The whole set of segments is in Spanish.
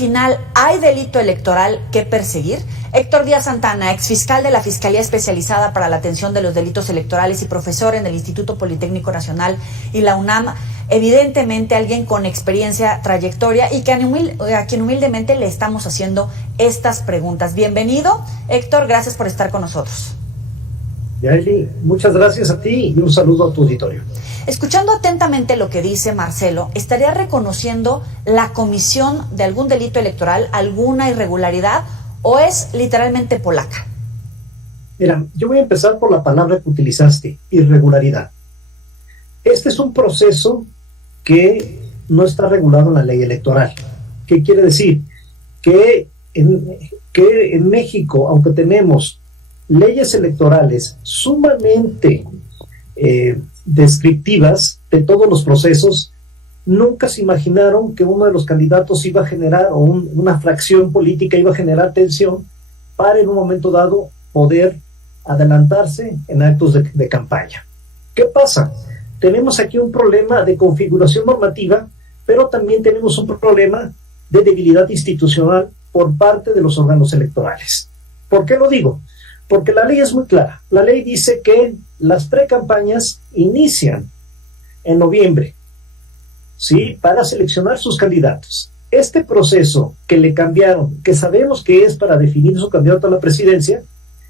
final, ¿hay delito electoral que perseguir? Héctor Díaz Santana, exfiscal de la Fiscalía Especializada para la Atención de los Delitos Electorales y profesor en el Instituto Politécnico Nacional y la UNAM, evidentemente alguien con experiencia, trayectoria y a quien humildemente le estamos haciendo estas preguntas. Bienvenido, Héctor, gracias por estar con nosotros. Yaeli, muchas gracias a ti y un saludo a tu auditorio. Escuchando atentamente lo que dice Marcelo, ¿estaría reconociendo la comisión de algún delito electoral, alguna irregularidad, o es literalmente polaca? Mira, yo voy a empezar por la palabra que utilizaste, irregularidad. Este es un proceso que no está regulado en la ley electoral. ¿Qué quiere decir? Que en México, aunque tenemos leyes electorales sumamente descriptivas de todos los procesos, nunca se imaginaron que uno de los candidatos iba a generar, o una fracción política iba a generar tensión para en un momento dado poder adelantarse en actos de campaña. ¿Qué pasa? Tenemos aquí un problema de configuración normativa, pero también tenemos un problema de debilidad institucional por parte de los órganos electorales. ¿Por qué lo digo? Porque la ley es muy clara. La ley dice que las precampañas inician en noviembre, ¿sí?, para seleccionar sus candidatos. Este proceso que le cambiaron, que sabemos que es para definir su candidato a la presidencia,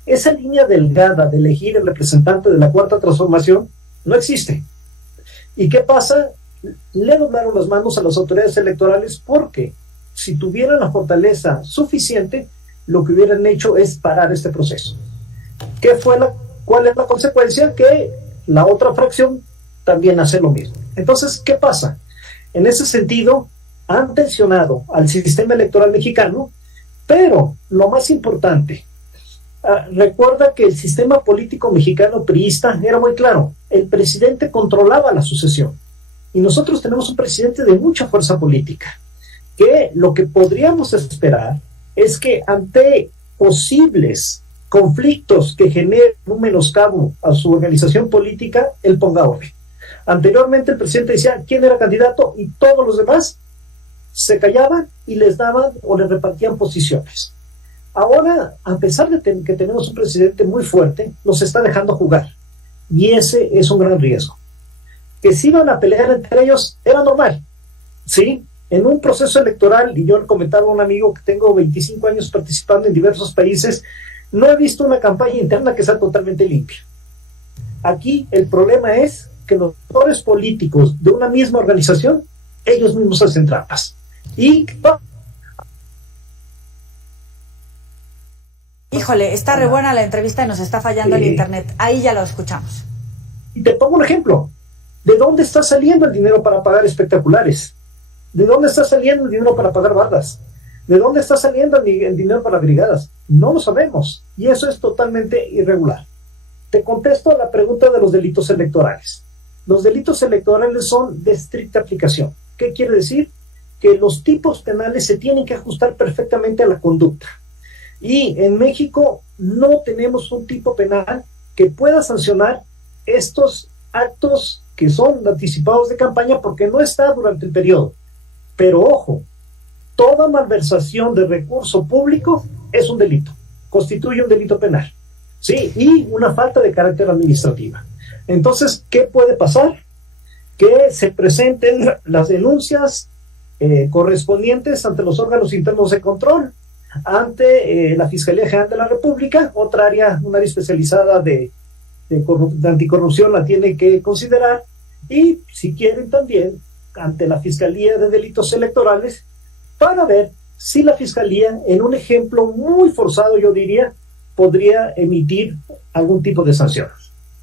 esa línea delgada de elegir el representante de la Cuarta Transformación no existe. ¿Y qué pasa? Le doblaron las manos a las autoridades electorales porque si tuvieran la fortaleza suficiente, lo que hubieran hecho es parar este proceso. ¿Cuál es la consecuencia? Que la otra fracción también hace lo mismo. Entonces, ¿qué pasa? En ese sentido, han tensionado al sistema electoral mexicano, pero lo más importante, recuerda que el sistema político mexicano priista era muy claro. El presidente controlaba la sucesión. Y nosotros tenemos un presidente de mucha fuerza política, que lo que podríamos esperar es que ante posibles conflictos que generen un menoscabo a su organización política, él ponga orden. Anteriormente el presidente decía quién era candidato y todos los demás se callaban y les daban o les repartían posiciones. Ahora, a pesar de que tenemos un presidente muy fuerte, nos está dejando jugar. Y ese es un gran riesgo. Que si iban a pelear entre ellos, era normal, ¿sí? En un proceso electoral, y yo le comentaba a un amigo que tengo 25 años participando en diversos países, no he visto una campaña interna que sea totalmente limpia. Aquí el problema es que los actores políticos de una misma organización, ellos mismos hacen trampas. Híjole, está re buena la entrevista y nos está fallando el internet. Ahí ya lo escuchamos. Y te pongo un ejemplo. ¿De dónde está saliendo el dinero para pagar espectaculares? ¿De dónde está saliendo el dinero para pagar bardas? ¿De dónde está saliendo el dinero para brigadas? No lo sabemos. Y eso es totalmente irregular. Te contesto a la pregunta de los delitos electorales. Los delitos electorales son de estricta aplicación. ¿Qué quiere decir? Que los tipos penales se tienen que ajustar perfectamente a la conducta. Y en México no tenemos un tipo penal que pueda sancionar estos actos que son anticipados de campaña porque no está durante el periodo. Pero ojo, toda malversación de recurso público es un delito, constituye un delito penal, ¿sí? Y una falta de carácter administrativa. Entonces, ¿qué puede pasar? Que se presenten las denuncias correspondientes ante los órganos internos de control, ante la Fiscalía General de la República, otra área, una área especializada de anticorrupción la tiene que considerar, y si quieren también ante la Fiscalía de Delitos Electorales, para ver si la Fiscalía, en un ejemplo muy forzado yo diría, podría emitir algún tipo de sanción.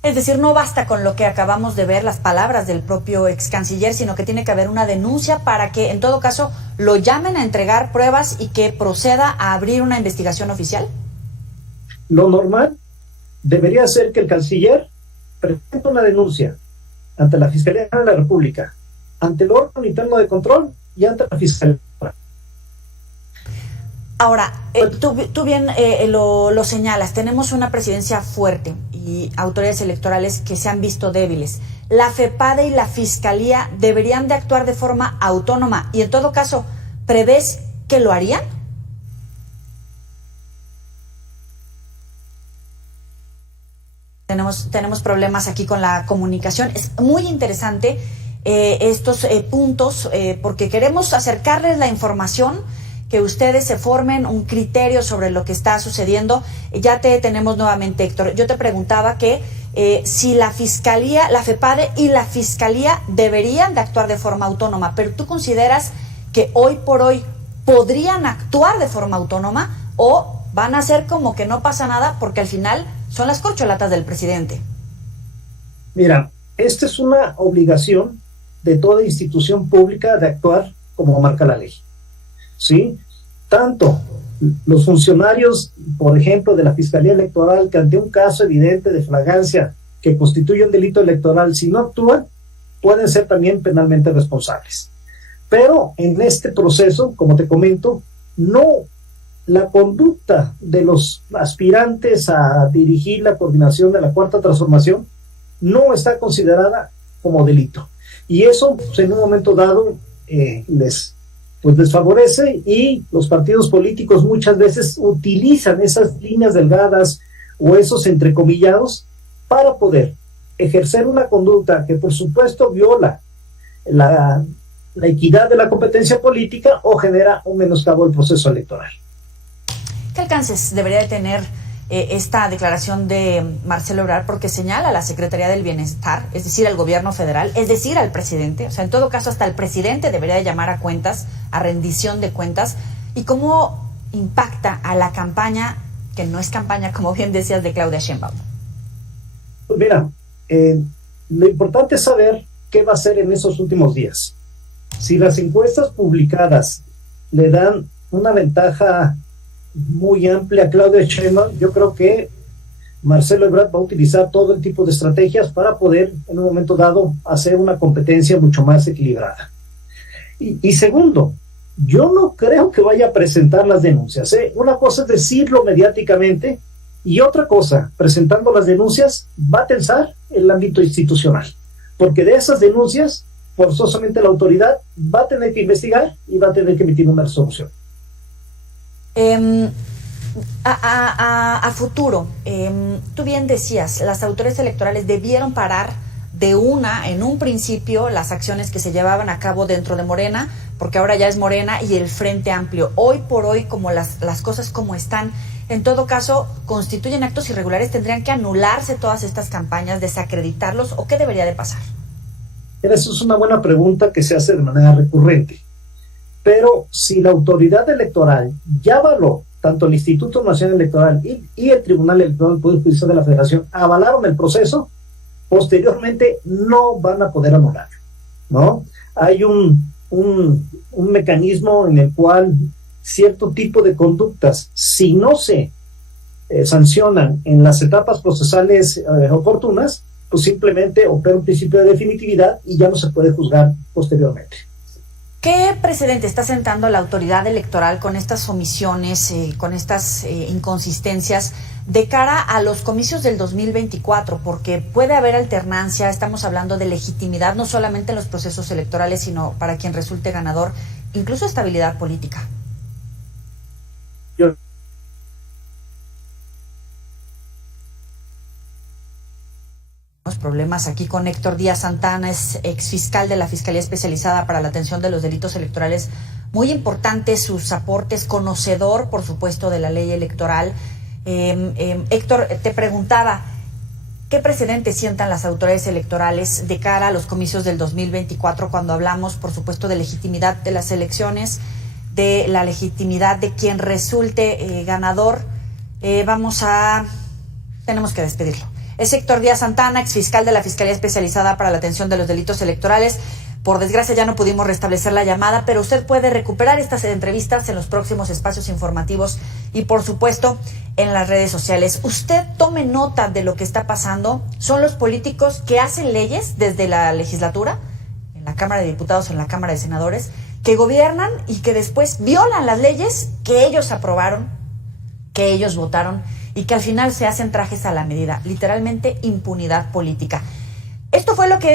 Es decir, no basta con lo que acabamos de ver, las palabras del propio ex canciller, sino que tiene que haber una denuncia para que, en todo caso, lo llamen a entregar pruebas y que proceda a abrir una investigación oficial. Lo normal debería ser que el canciller presente una denuncia ante la Fiscalía de la República, ante el órgano interno de control y ante la Fiscalía. Ahora, tú bien lo señalas, tenemos una presidencia fuerte y autoridades electorales que se han visto débiles. La FEPADE y la Fiscalía deberían de actuar de forma autónoma y en todo caso, ¿prevés que lo harían? Tenemos problemas aquí con la comunicación. Es muy interesante estos puntos porque queremos acercarles la información, que ustedes se formen un criterio sobre lo que está sucediendo. Ya te tenemos nuevamente, Héctor. Yo te preguntaba que si la Fiscalía, la FEPADE y la Fiscalía deberían de actuar de forma autónoma, pero ¿tú consideras que hoy por hoy podrían actuar de forma autónoma o van a hacer como que no pasa nada porque al final son las corcholatas del presidente? Mira, esta es una obligación de toda institución pública de actuar como marca la ley, ¿sí? Tanto los funcionarios, por ejemplo, de la Fiscalía Electoral, que ante un caso evidente de flagrancia que constituye un delito electoral, si no actúan, pueden ser también penalmente responsables. Pero en este proceso, como te comento, no, la conducta de los aspirantes a dirigir la coordinación de la Cuarta Transformación no está considerada como delito. Y eso, pues, en un momento dado, les favorece, y los partidos políticos muchas veces utilizan esas líneas delgadas o esos entrecomillados para poder ejercer una conducta que por supuesto viola la equidad de la competencia política o genera un menoscabo del proceso electoral. ¿Qué alcances debería de tener esta declaración de Marcelo Ebrard? Porque señala a la Secretaría del Bienestar, es decir, al gobierno federal, es decir, al presidente. O sea, en todo caso, hasta el presidente debería de llamar a cuentas, a rendición de cuentas. ¿Y cómo impacta a la campaña, que no es campaña, como bien decías, de Claudia Sheinbaum? Pues mira, lo importante es saber qué va a hacer en esos últimos días. Si las encuestas publicadas le dan una ventaja muy amplia a Claudia Sheinbaum, yo creo que Marcelo Ebrard va a utilizar todo el tipo de estrategias para poder en un momento dado hacer una competencia mucho más equilibrada. Y segundo, yo no creo que vaya a presentar las denuncias, ¿eh? Una cosa es decirlo mediáticamente y otra cosa, presentando las denuncias, va a tensar el ámbito institucional, porque de esas denuncias forzosamente la autoridad va a tener que investigar y va a tener que emitir una resolución. A futuro, tú bien decías, las autoridades electorales debieron parar en un principio, las acciones que se llevaban a cabo dentro de Morena, porque ahora ya es Morena y el Frente Amplio. Hoy por hoy, como las cosas como están, en todo caso, constituyen actos irregulares, ¿tendrían que anularse todas estas campañas, desacreditarlos, o qué debería de pasar? Esa es una buena pregunta que se hace de manera recurrente. Pero si la autoridad electoral ya avaló, tanto el Instituto Nacional Electoral y el Tribunal Electoral del Poder Judicial de la Federación avalaron el proceso, posteriormente no van a poder anular, ¿no? Hay un mecanismo en el cual cierto tipo de conductas, si no se sancionan en las etapas procesales oportunas, pues simplemente opera un principio de definitividad y ya no se puede juzgar posteriormente. ¿Qué precedente está sentando la autoridad electoral con estas omisiones, con estas inconsistencias de cara a los comicios del 2024? Porque puede haber alternancia, estamos hablando de legitimidad, no solamente en los procesos electorales, sino para quien resulte ganador, incluso estabilidad política. Problemas aquí con Héctor Díaz Santana, es exfiscal de la Fiscalía Especializada para la Atención de los Delitos Electorales. Muy importantes sus aportes, conocedor, por supuesto, de la ley electoral. Héctor, te preguntaba, ¿qué precedentes sientan las autoridades electorales de cara a los comicios del 2024 cuando hablamos, por supuesto, de legitimidad de las elecciones, de la legitimidad de quien resulte ganador? Tenemos que despedirlo. Es Héctor Díaz Santana, exfiscal de la Fiscalía Especializada para la Atención de los Delitos Electorales. Por desgracia ya no pudimos restablecer la llamada, pero usted puede recuperar estas entrevistas en los próximos espacios informativos y, por supuesto, en las redes sociales. Usted tome nota de lo que está pasando. Son los políticos que hacen leyes desde la legislatura, en la Cámara de Diputados, en la Cámara de Senadores, que gobiernan y que después violan las leyes que ellos aprobaron, que ellos votaron, y que al final se hacen trajes a la medida, literalmente impunidad política. Esto fue lo que